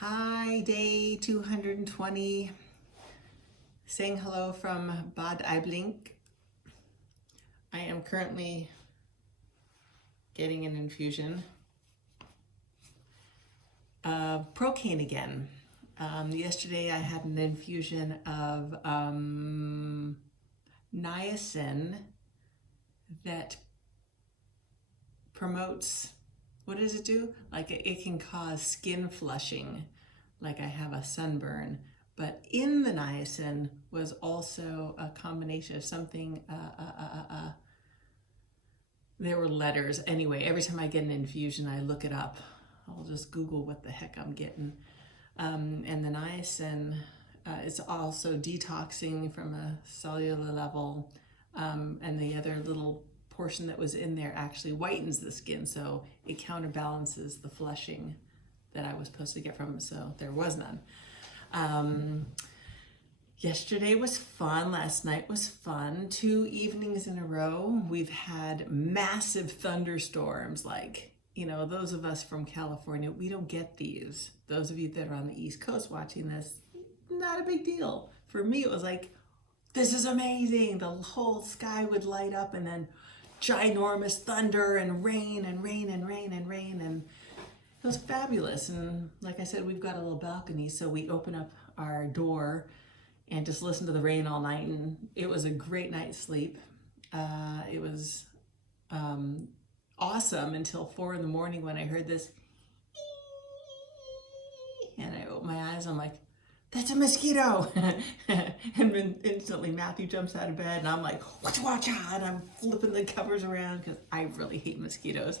Hi, day 220. Saying hello from Bad Aibling. I am currently getting an infusion of Procaine again. Yesterday I had an infusion of niacin that promotes, what does it do? Like it can cause skin flushing, like I have a sunburn. But in the niacin was also a combination of something, there were letters. Anyway, every time I get an infusion, I look it up. I'll just Google what the heck I'm getting. And the niacin is also detoxing from a cellular level. And the other little portion that was in there actually whitens the skin, so it counterbalances the flushing that I was supposed to get from it, so there was none. Yesterday was fun. Last night was fun. 2 evenings in a row, we've had massive thunderstorms. Like, those of us from California, we don't get these. Those of you that are on the East Coast watching this, not a big deal. For me, it was like, this is amazing. The whole sky would light up and then ginormous thunder and rain and rain and rain and rain. And it was fabulous. And like I said, we've got a little balcony, so we open up our door and just listen to the rain all night. And it was a great night's sleep. It was awesome until 4 in the morning when I heard this. And I opened my eyes. I'm like, that's a mosquito. And then instantly Matthew jumps out of bed and I'm like, watch out. And I'm flipping the covers around because I really hate mosquitoes.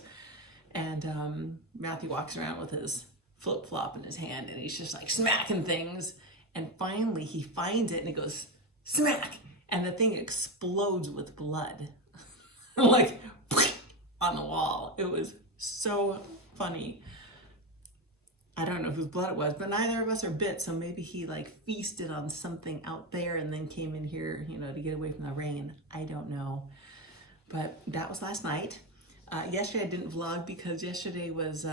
And Matthew walks around with his flip-flop in his hand and he's just like smacking things. And finally he finds it and it goes smack. And the thing explodes with blood. Like on the wall. It was so funny. I don't know whose blood it was, but neither of us are bit, so maybe he like feasted on something out there and then came in here, to get away from the rain. I don't know. But that was last night. Yesterday I didn't vlog because yesterday was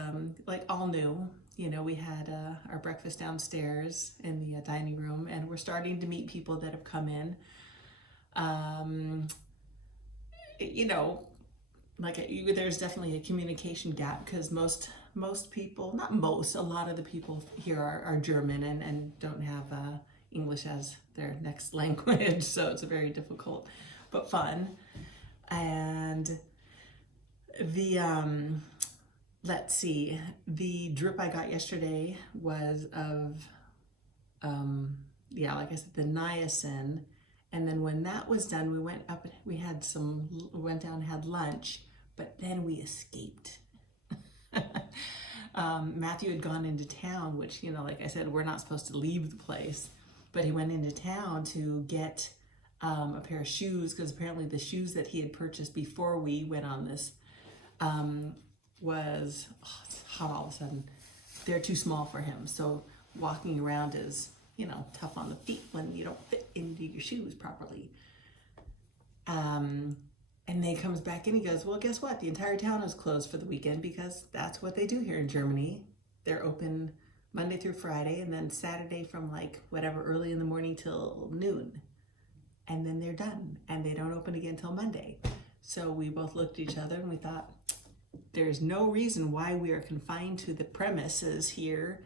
like all new. We had our breakfast downstairs in the dining room, and we're starting to meet people that have come in. There's definitely a communication gap because most people, not most, a lot of the people here are German and don't have English as their next language, so it's very difficult but fun. And the let's see, the drip I got yesterday was of like I said, the niacin. And then when that was done, we went up, we went down and had lunch, but then we escaped. Matthew had gone into town, which, like I said, we're not supposed to leave the place, but he went into town to get a pair of shoes because apparently the shoes that he had purchased before we went on this it's hot all of a sudden. They're too small for him. So walking around is, tough on the feet when you don't fit into your shoes properly. And then he comes back in, he goes, well, guess what? The entire town is closed for the weekend because that's what they do here in Germany. They're open Monday through Friday and then Saturday from like whatever early in the morning till noon. And then they're done and they don't open again till Monday. So we both looked at each other and we thought, there's no reason why we are confined to the premises here,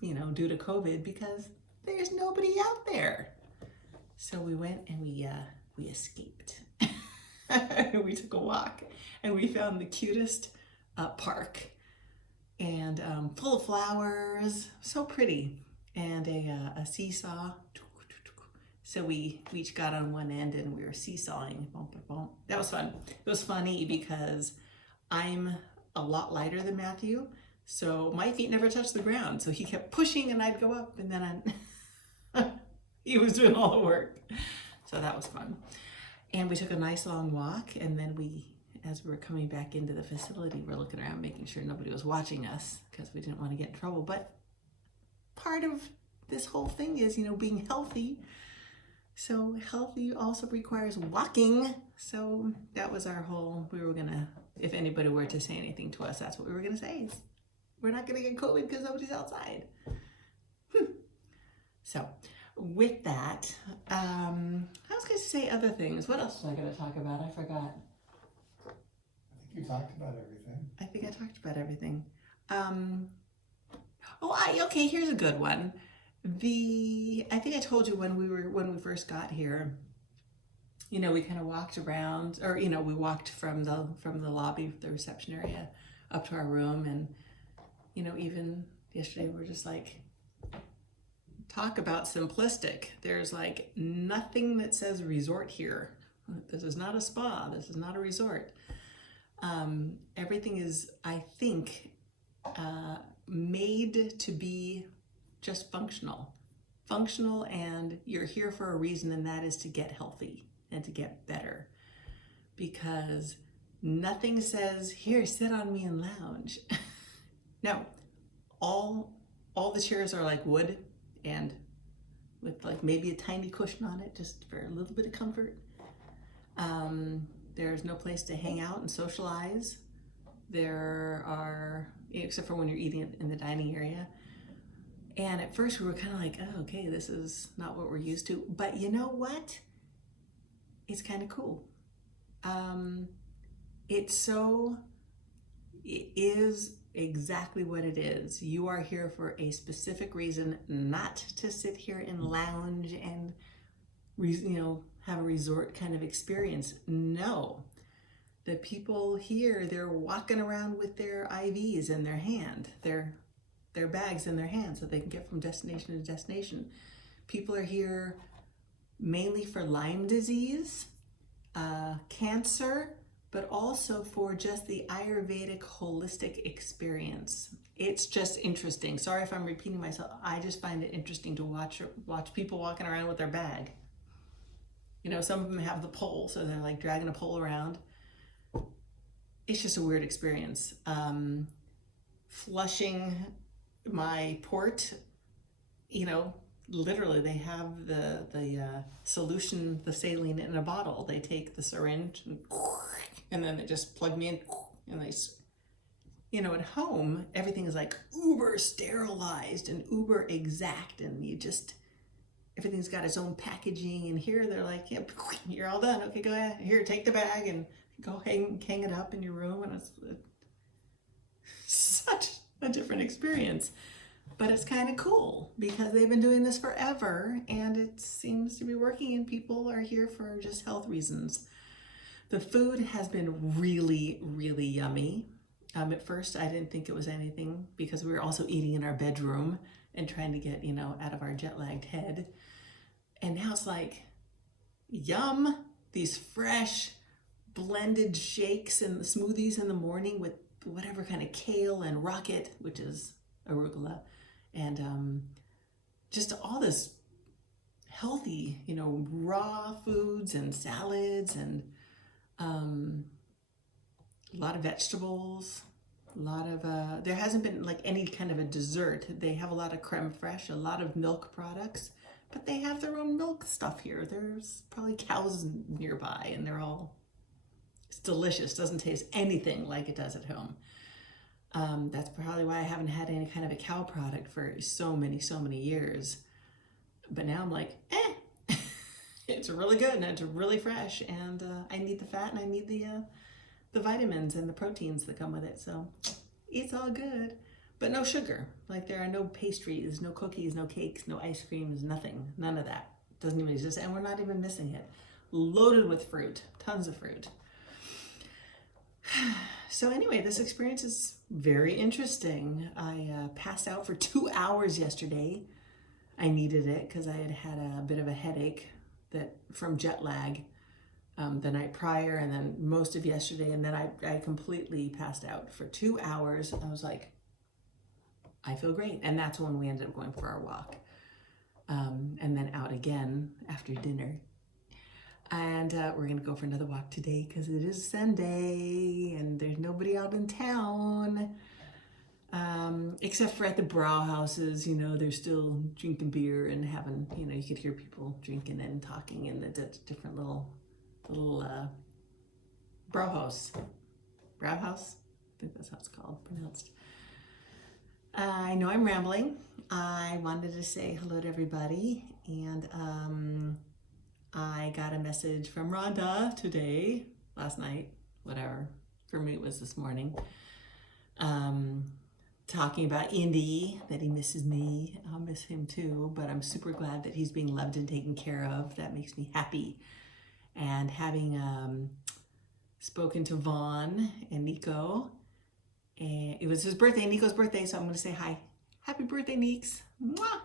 due to COVID, because there's nobody out there. So we went and we escaped. We took a walk and we found the cutest park and full of flowers, so pretty, and a seesaw. So we each got on one end and we were seesawing. That was fun. It was funny because I'm a lot lighter than Matthew, so my feet never touched the ground. So he kept pushing and I'd go up and then he was doing all the work. So that was fun. And we took a nice long walk, and then as we were coming back into the facility, we're looking around making sure nobody was watching us because we didn't want to get in trouble. But part of this whole thing is, being healthy. So healthy also requires walking. So that was our whole, if anybody were to say anything to us, that's what we were gonna say. We're not gonna get COVID because nobody's outside. So with that, I was going to say other things. What else was I going to talk about? I forgot. I think you talked about everything. I think I talked about everything. Okay, here's a good one. I think I told you when we first got here, you know, we kind of walked around, or you know, we walked from the lobby, the reception area, up to our room, and you know, even yesterday we're just like, talk about simplistic. There's like nothing that says resort here. This is not a spa. This is not a resort. Everything is, I think, made to be just functional. Functional, and you're here for a reason, and that is to get healthy and to get better. Because nothing says, here, sit on me and lounge. No, all the chairs are like wood and with like maybe a tiny cushion on it just for a little bit of comfort. There's no place to hang out and socialize. There are, except for when you're eating in the dining area. And at first we were kind of like, oh, okay, this is not what we're used to. But you know what? It's kind of cool. It is exactly what it is. You are here for a specific reason, not to sit here and lounge and, you know, have a resort kind of experience. No. The people here, they're walking around with their IVs in their hand, their bags in their hand, so they can get from destination to destination. People are here mainly for Lyme disease, cancer, but also for just the Ayurvedic holistic experience. It's just interesting. Sorry if I'm repeating myself. I just find it interesting to watch people walking around with their bag. You know, some of them have the pole, so they're like dragging a pole around. It's just a weird experience. Flushing my port, you know, literally they have the solution, the saline in a bottle. They take the syringe and then they just plug me in and they, you know, at home, everything is like uber sterilized and uber exact, and you just, everything's got its own packaging, and here they're like, yeah, you're all done. Okay, go ahead. Here, take the bag and go hang it up in your room. And it's such a different experience. But it's kind of cool because they've been doing this forever and it seems to be working, and people are here for just health reasons. The food has been really, really yummy. At first, I didn't think it was anything because we were also eating in our bedroom and trying to get, you know, out of our jet-lagged head. And now it's like, yum, these fresh blended shakes and smoothies in the morning with whatever kind of kale and rocket, which is arugula, and just all this healthy, you know, raw foods and salads, and a lot of vegetables, a lot of, there hasn't been like any kind of a dessert. They have a lot of creme fraiche, a lot of milk products, but they have their own milk stuff here. There's probably cows nearby, and it's delicious. Doesn't taste anything like it does at home. That's probably why I haven't had any kind of a cow product for so many years. But now I'm like, it's really good and it's really fresh, and I need the fat and I need the vitamins and the proteins that come with it. So it's all good, but no sugar. Like there are no pastries, no cookies, no cakes, no ice creams, nothing. None of that. Doesn't even exist, and we're not even missing it. Loaded with fruit, tons of fruit. So anyway, this experience is very interesting. I passed out for 2 hours yesterday. I needed it because I had a bit of a headache from jet lag the night prior, and then most of yesterday, and then I completely passed out for 2 hours. I was like, I feel great. And that's when we ended up going for our walk. And then out again after dinner. And we're going to go for another walk today because it is Sunday and there's nobody out in town. Except for at the brow houses, you know, they're still drinking beer and having, you know, you could hear people drinking and talking in the different little brow house. Brow house? I think that's how it's called, pronounced. I know I'm rambling. I wanted to say hello to everybody, and I got a message from Rhonda today, last night, whatever. For me, it was this morning. Talking about Indy, that he misses me. I'll miss him too, but I'm super glad that he's being loved and taken care of. That makes me happy. And having spoken to Vaughn and Nico, and it was his birthday, Nico's birthday, so I'm going to say hi. Happy birthday, Neeks. Mwah!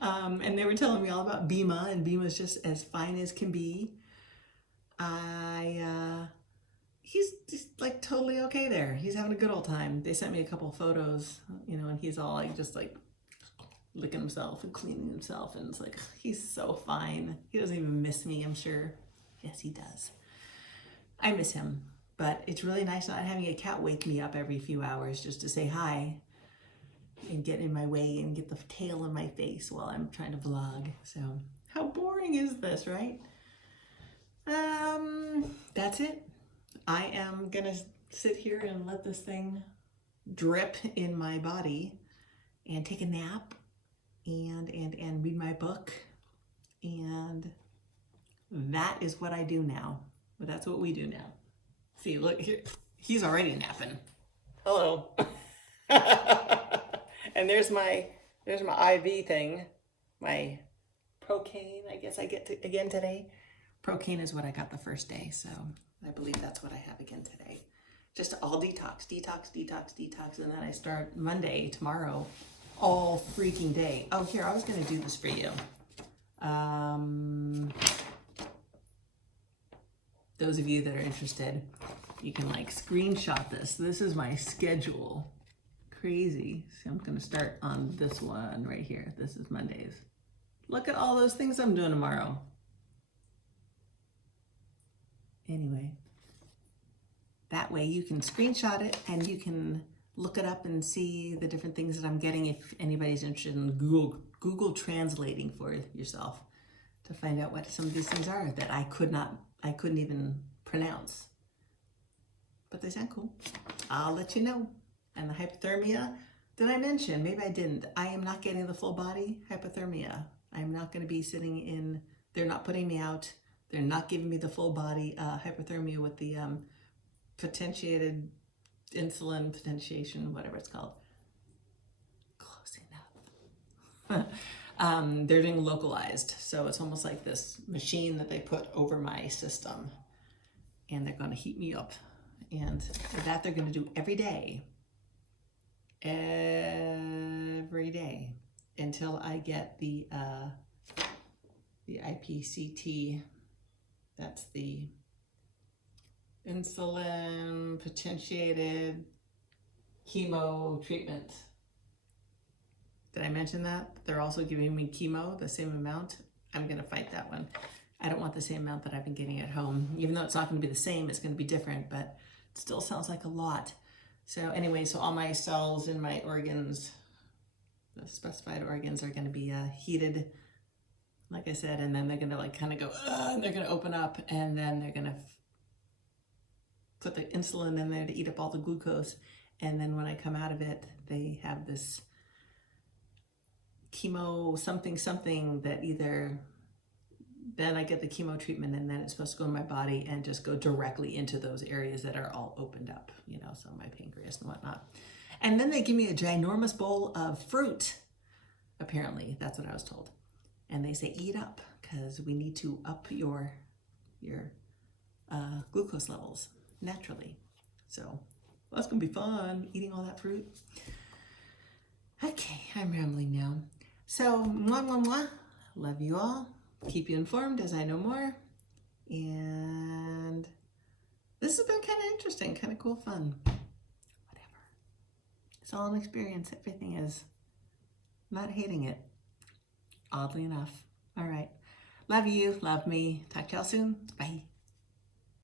And they were telling me all about Bima, and Bima's just as fine as can be. He's just like totally okay there. He's having a good old time. They sent me a couple of photos, and he's all like just like licking himself and cleaning himself, and it's like he's so fine. He doesn't even miss me, I'm sure. Yes, he does. I miss him, but it's really nice not having a cat wake me up every few hours just to say hi and get in my way and get the tail in my face while I'm trying to vlog. So how boring is this, right? That's it. I am gonna sit here and let this thing drip in my body and take a nap and read my book, and that is what I do now. But that's what we do now. See, look here, he's already napping. Hello. And there's my IV thing, my Procaine, I guess I get to again today. Procaine is what I got the first day, so I believe that's what I have again today. Just all detox, and then I start Monday, tomorrow, all freaking day. Oh, here, I was gonna do this for you. Those of you that are interested, you can like screenshot this. This is my schedule. Crazy. So I'm gonna start on this one right here. This is Mondays. Look at all those things I'm doing tomorrow. Anyway, that way you can screenshot it and you can look it up and see the different things that I'm getting if anybody's interested in Google translating for yourself to find out what some of these things are that I couldn't even pronounce. But they sound cool. I'll let you know. And the hypothermia, did I mention? Maybe I didn't. I am not getting the full body hypothermia. I'm not going to be sitting in, they're not putting me out. They're not giving me the full body hypothermia with the potentiated insulin potentiation, whatever it's called. Close enough. They're doing localized. So it's almost like this machine that they put over my system. And they're going to heat me up. And that they're going to do every day. Every day. Until I get the IPCT. That's the insulin potentiated chemo treatment. Did I mention that? They're also giving me chemo, the same amount. I'm gonna fight that one. I don't want the same amount that I've been getting at home. Even though it's not gonna be the same, it's gonna be different, but it still sounds like a lot. So anyway, so all my cells in my organs, the specified organs, are gonna be heated, like I said, and then they're gonna like kind of go, and they're gonna open up, and then they're gonna put the insulin in there to eat up all the glucose. And then when I come out of it, they have this chemo something that either, then I get the chemo treatment and then it's supposed to go in my body and just go directly into those areas that are all opened up, so my pancreas and whatnot. And then they give me a ginormous bowl of fruit. Apparently, that's what I was told. And they say, eat up, because we need to up your glucose levels naturally. So, well, that's going to be fun, eating all that fruit. Okay, I'm rambling now. So, mwah, mwah, mwah. Love you all. Keep you informed as I know more. And this has been kind of interesting, kind of cool, fun. Whatever. It's all an experience. Everything is. Not hating it. Oddly enough. All right. Love you. Love me. Talk to y'all soon. Bye.